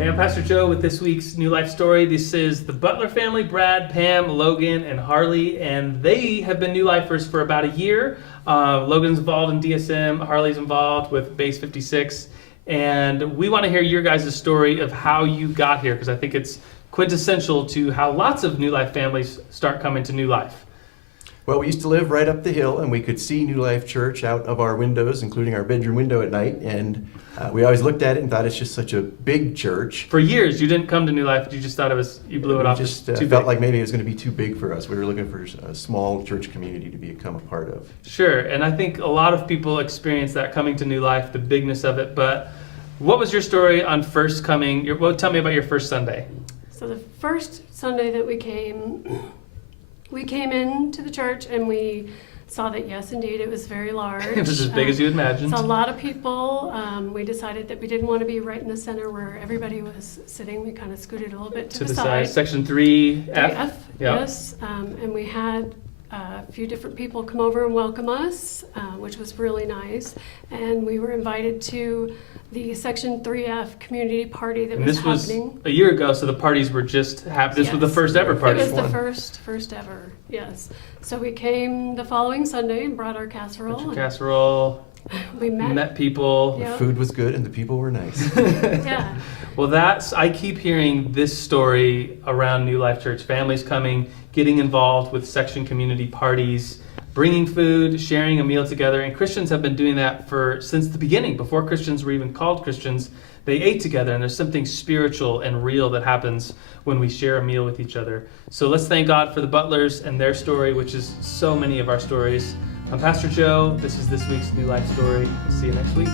Hey, I'm Pastor Joe with this week's New Life Story. This is the Butler family, Brad, Pam, Logan, and Harley, and they have been New Lifers for about a year. Logan's involved in DSM, Harley's involved with Base 56, and we want to hear your guys' story of how you got here, because I think it's quintessential to how lots of New Life families start coming to New Life. Well, we used to live right up the hill, and we could see New Life Church out of our windows, including our bedroom window at night, and we always looked at it and thought it's just such a big church. For years, you didn't come to New Life, you just thought you blew it off. We just too felt big. like maybe it was going to be too big for us. We were looking for a small church community to become a part of. Sure, and I think a lot of people experience that coming to New Life, the bigness of it, but what was your story on first coming? Tell me about your first Sunday. So the first Sunday that we came into the church and we saw that, yes, indeed, it was very large. It was as big as you imagined. It's a lot of people. We decided that we didn't want to be right in the center where everybody was sitting. We kind of scooted a little bit to the side. Section 3F. 3F, Yep. yes. And we had a few different people come over and welcome us, which was really nice. And we were invited to the Section 3F community party that was happening. Was a year ago, so the parties were just happening. This was the first ever party. It was the first ever, yes. So we came the following Sunday and brought our casserole. We met people. Yep. The food was good and the people were nice. Yeah. Well, I keep hearing this story around New Life Church. Families coming, getting involved with section community parties, bringing food, sharing a meal together. And Christians have been doing that since the beginning. Before Christians were even called Christians, they ate together. And there's something spiritual and real that happens when we share a meal with each other. So let's thank God for the Butlers and their story, which is so many of our stories. I'm Pastor Joe. This is this week's New Life Story. See you next week.